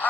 Hey,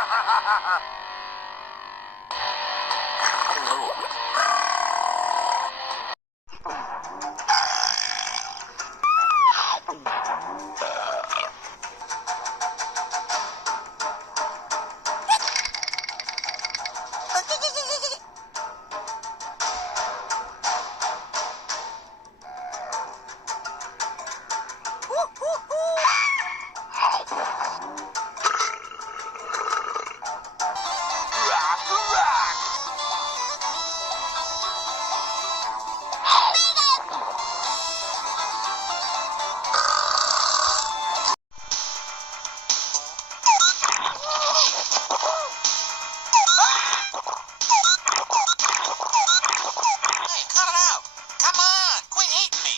cut it out. Come on, quit eating me.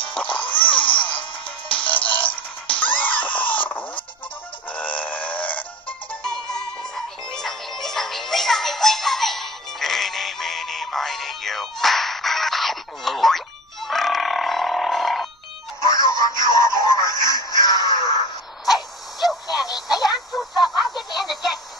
Eeny, meeny, miny, you. Bigger than you, I'm gonna eat you! Hey, you can't eat me. I'm too tough. I'll get you indigestion.